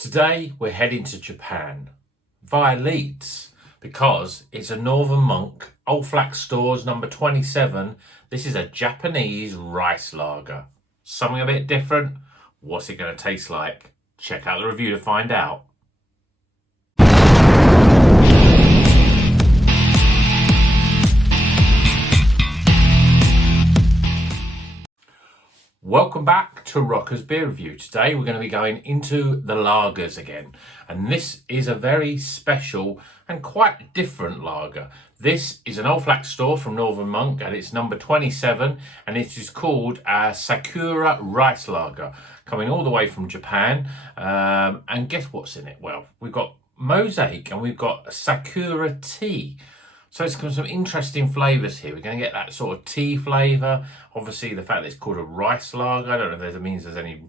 Today we're heading to Japan via Leeds because it's a Northern Monk Old Flack Stores number 27. This is a Japanese rice lager. Something a bit different. What's it going to taste like? Check out the review to find out. Welcome back to Rocker's Beer Review. Today we're going to be going into the lagers again, and this is a very special and quite different lager. This is an Old Flack store from Northern Monk and it's number 27 and it is called Sakura Rice Lager, coming all the way from Japan. And guess what's in it? Well, we've got mosaic and we've got sakura tea. So it's got some interesting flavours here. We're going to get that sort of tea flavour. Obviously, the fact that it's called a rice lager, I don't know if that means there's any,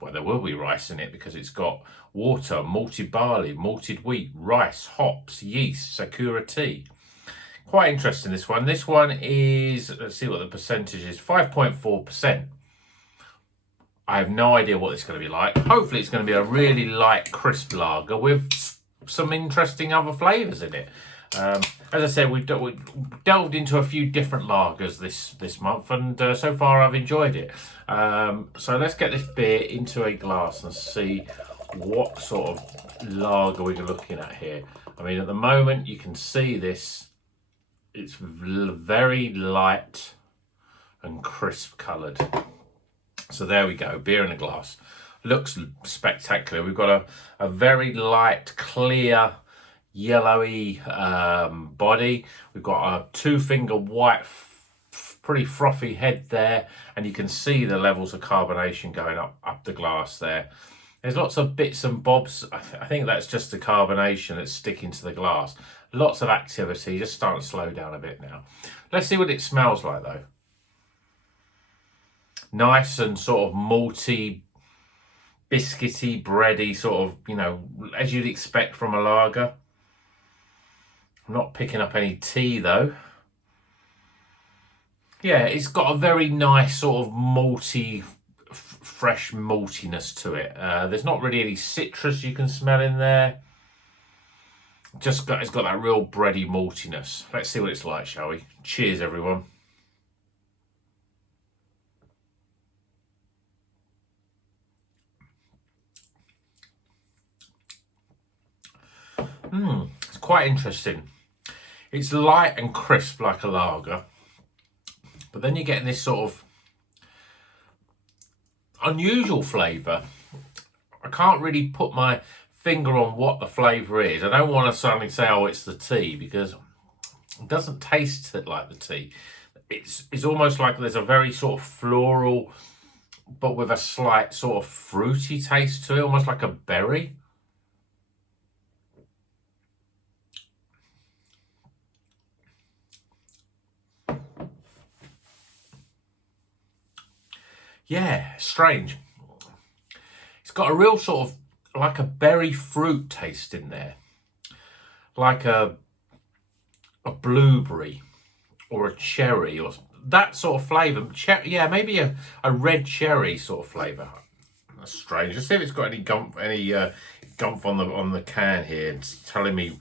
well, there will be rice in it because it's got water, malted barley, malted wheat, rice, hops, yeast, sakura tea. Quite interesting, this one. This one is, let's see what the percentage is, 5.4%. I have no idea what it's going to be like. Hopefully, it's going to be a really light, crisp lager with some interesting other flavours in it. As I said, we've delved into a few different lagers this month, and so far I've enjoyed it. So let's get this beer into a glass and see what sort of lager we're looking at here. I mean, at the moment you can see this, it's very light and crisp coloured. So there we go, beer in a glass. Looks spectacular. We've got a very light, clear, yellowy body. We've got a two-finger white, pretty frothy head there, and you can see the levels of carbonation going up the glass there. There's lots of bits and bobs. I think that's just the carbonation that's sticking to the glass. Lots of activity, just starting to slow down a bit now. Let's see what it smells like though. Nice and sort of malty, biscuity, bready, sort of, you know, as you'd expect from a lager. I'm not picking up any tea though. Yeah, it's got a very nice sort of malty, fresh maltiness to it. There's not really any citrus you can smell in there. It's got that real bready maltiness. Let's see what it's like, shall we? Cheers, everyone. It's quite interesting. It's light and crisp like a lager, but then you're getting this sort of unusual flavour. I can't really put my finger on what the flavour is. I don't want to suddenly say, oh, it's the tea, because it doesn't taste like the tea. It's almost like there's a very sort of floral, but with a slight sort of fruity taste to it, almost like a berry. Yeah, strange. It's got a real sort of like a berry fruit taste in there, like a blueberry or a cherry or that sort of flavour. Yeah, maybe a red cherry sort of flavour. That's strange. Let's see if it's got any gump on the can here. It's telling me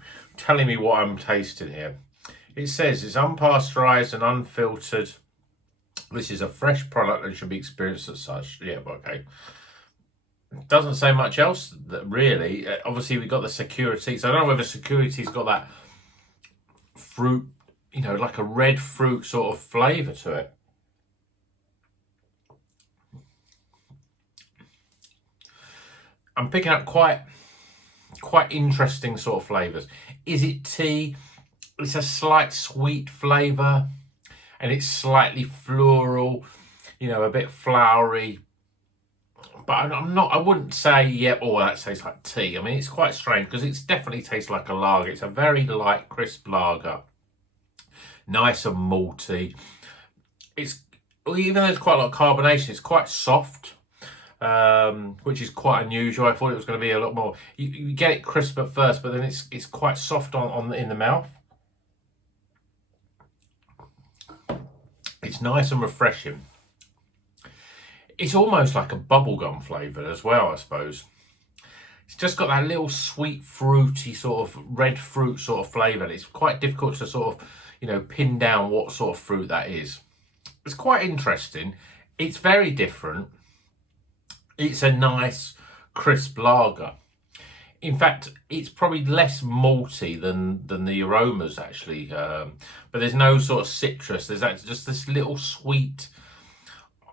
what I'm tasting here. It says it's unpasteurised and unfiltered. This is a fresh product and should be experienced as such. Yeah, okay. Doesn't say much else, really. Obviously, we've got the security. So I don't know whether security's got that fruit, you know, like a red fruit sort of flavour to it. I'm picking up quite interesting sort of flavours. Is it tea? It's a slight sweet flavour. And it's slightly floral, you know, a bit flowery. But I wouldn't say, yeah, oh, that tastes like tea. I mean, it's quite strange because it definitely tastes like a lager. It's a very light, crisp lager. Nice and malty. Even though there's quite a lot of carbonation, it's quite soft, which is quite unusual. I thought it was going to be a lot more, you get it crisp at first, but then it's quite soft in the mouth. It's nice and refreshing. It's almost like a bubblegum flavour as well, I suppose. It's just got that little sweet, fruity sort of red fruit sort of flavour. It's quite difficult to sort of, you know, pin down what sort of fruit that is. It's quite interesting. It's very different. It's a nice, crisp lager. In fact, it's probably less malty than the aromas actually, but there's no sort of citrus. There's just this little sweet.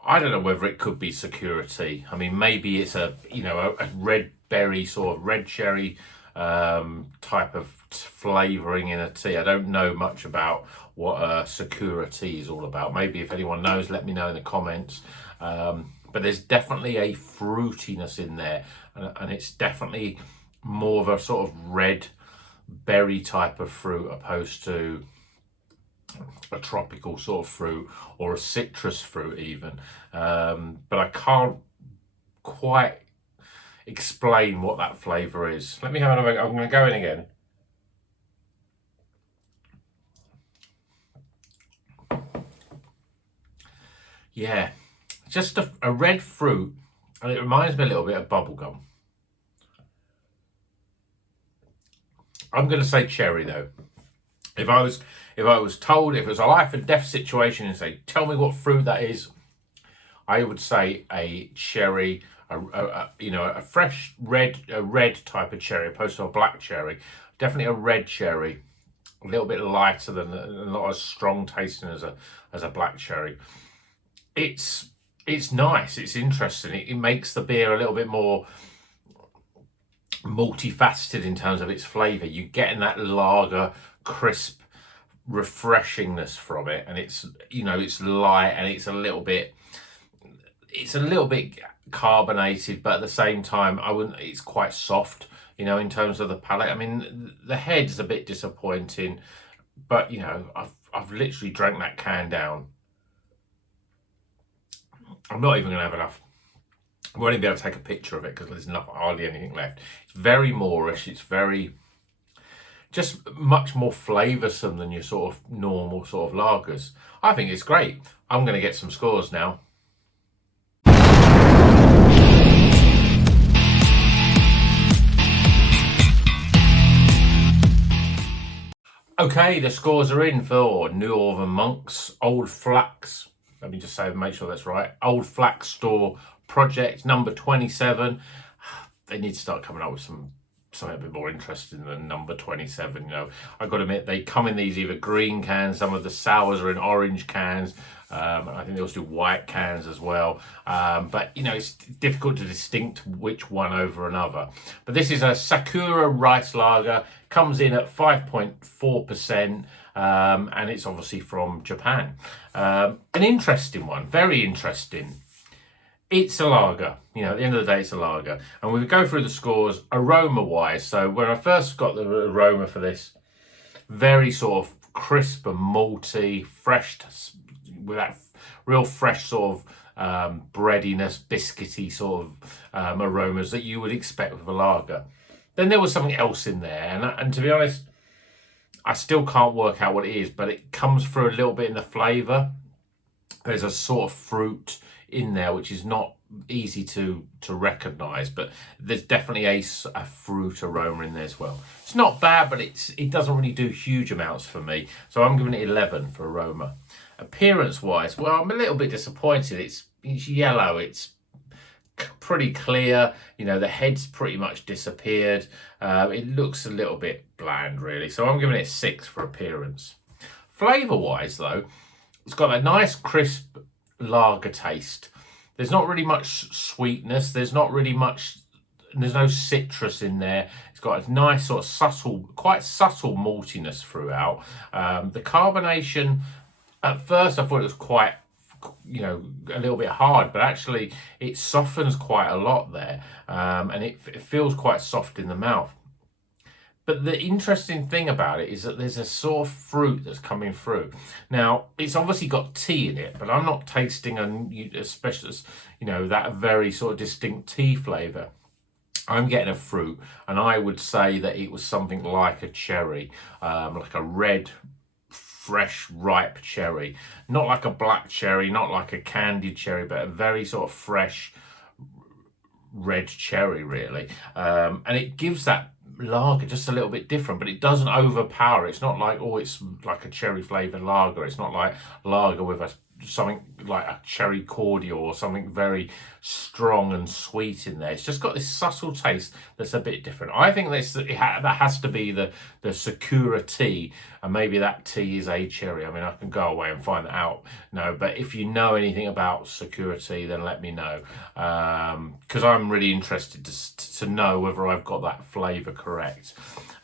I don't know whether it could be Sakura tea. I mean, maybe it's a red berry sort of red cherry type of flavouring in a tea. I don't know much about what Sakura tea is all about. Maybe if anyone knows, let me know in the comments. But there's definitely a fruitiness in there, and it's definitely more of a sort of red berry type of fruit opposed to a tropical sort of fruit or a citrus fruit even. But I can't quite explain what that flavour is. Let me have another. I'm going to go in again. Yeah, just a red fruit, and it reminds me a little bit of bubblegum. I'm going to say cherry though. If I was told, if it was a life and death situation and say, tell me what fruit that is, I would say a cherry, a fresh red type of cherry opposed to a black cherry. Definitely a red cherry, a little bit lighter than, not as strong tasting as a black cherry. It's nice. It's interesting. It makes the beer a little bit more multifaceted in terms of its flavour. You're getting that lager crisp refreshingness from it, and it's light, and it's a little bit carbonated, but at the same time it's quite soft, in terms of the palate. I mean, the head's a bit disappointing, but I've literally drank that can down. I'm not even gonna have enough. I won't even be able to take a picture of it because there's hardly anything left. It's very moreish. It's very, just much more flavoursome than your sort of normal sort of lagers. I think it's great. I'm going to get some scores now. Okay, the scores are in for New Orleans Monks, Old Flack's. Let me just say, make sure that's right. Old Flack Store Project number 27. They need to start coming up with something a bit more interesting than number 27. I've got to admit, they come in these either green cans, some of the sours are in orange cans, and I think they also do white cans as well. But it's difficult to distinct which one over another. But this is a Sakura Rice Lager, comes in at 5.4%, and it's obviously from Japan. An interesting one, very interesting. It's a lager, at the end of the day, it's a lager. And we go through the scores aroma-wise. So when I first got the aroma for this, very sort of crisp and malty, fresh, with that real fresh sort of breadiness, biscuity sort of aromas that you would expect with a lager. Then there was something else in there. And to be honest, I still can't work out what it is, but it comes through a little bit in the flavour. There's a sort of fruit in there which is not easy to recognise, but there's definitely a fruit aroma in there as well. It's not bad, but it doesn't really do huge amounts for me, so I'm giving it 11 for aroma. Appearance wise, well, I'm a little bit disappointed. It's yellow, it's pretty clear, the head's pretty much disappeared. It looks a little bit bland really, so I'm giving it 6 for appearance. Flavour wise though, it's got a nice crisp lager taste. There's not really much sweetness. There's no citrus in there. It's got a nice sort of quite subtle maltiness throughout. The carbonation, at first I thought it was quite, a little bit hard, but actually it softens quite a lot there. And it feels quite soft in the mouth. But the interesting thing about it is that there's a sort of fruit that's coming through. Now, it's obviously got tea in it, but I'm not tasting especially, that very sort of distinct tea flavour. I'm getting a fruit, and I would say that it was something like a cherry, like a red, fresh, ripe cherry. Not like a black cherry, not like a candied cherry, but a very sort of fresh, red cherry, really. And it gives that lager just a little bit different, but it doesn't overpower. It's not like, oh, it's like a cherry flavored lager. It's not like lager with something like a cherry cordial or something very strong and sweet in there. It's just got this subtle taste that's a bit different. I think that has to be the Sakura tea, and maybe that tea is a cherry. I mean, I can go away and find that out. No, but if you know anything about Sakura tea, then let me know, because I'm really interested to know whether I've got that flavour correct.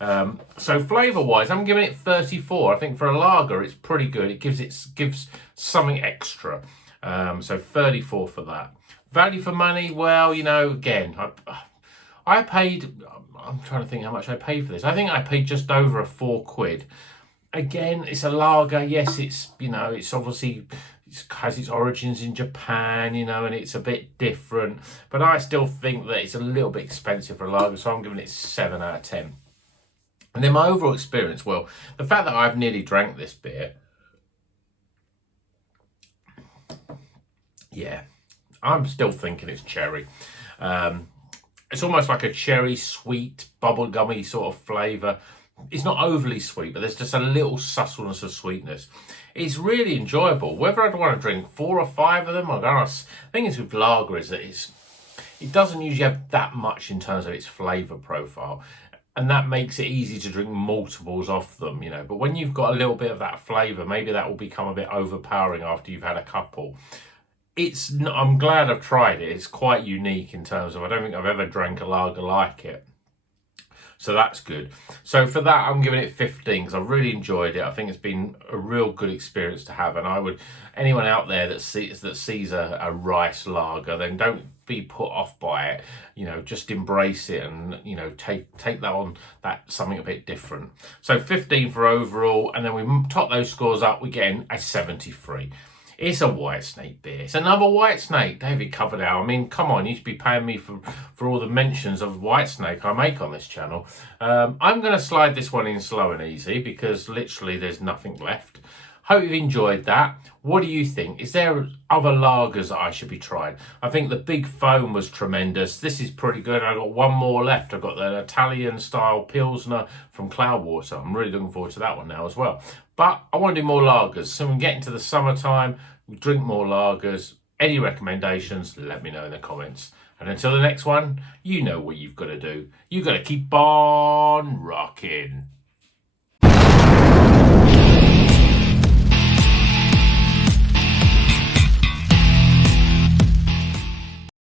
So flavour wise, I'm giving it 34. I think for a lager it's pretty good. It gives something extra. So 34 for that. Value for money, well, you know, again, I paid, I'm trying to think how much I paid for this. I think I paid just over £4. Again, it's a lager. Yes, it's, you know, it's obviously, it has its origins in Japan, you know, and it's a bit different, but I still think that it's a little bit expensive for a lager, so I'm giving it 7 out of 10. And then my overall experience, well, the fact that I've nearly drank this beer, yeah, I'm still thinking it's cherry. It's almost like a cherry sweet, bubblegummy sort of flavour. It's not overly sweet, but there's just a little subtleness of sweetness. It's really enjoyable. Whether I'd want to drink 4 or 5 of them, the thing is with lager is that it doesn't usually have that much in terms of its flavour profile. And that makes it easy to drink multiples of them, you know. But when you've got a little bit of that flavour, maybe that will become a bit overpowering after you've had a couple. I'm glad I've tried it. It's quite unique in terms of, I don't think I've ever drank a lager like it. So that's good. So for that, I'm giving it 15 because I've really enjoyed it. I think it's been a real good experience to have. And I would, anyone out there that sees a rice lager, then don't be put off by it. You know, just embrace it and, you know, take that on, that something a bit different. So 15 for overall. And then we top those scores up, we're getting a 73. It's a White Snake beer. It's another White Snake. David Coverdale. I mean, come on, you should be paying me for all the mentions of White Snake I make on this channel. I'm going to slide this one in slow and easy because literally there's nothing left. Hope you've enjoyed that. What do you think? Is there other lagers that I should be trying? I think the Big Foam was tremendous. This is pretty good. I've got one more left. I've got the Italian-style Pilsner from Cloudwater. I'm really looking forward to that one now as well. But I want to do more lagers. So when we get into the summertime, we drink more lagers. Any recommendations, let me know in the comments. And until the next one, you know what you've got to do. You've got to keep on rocking.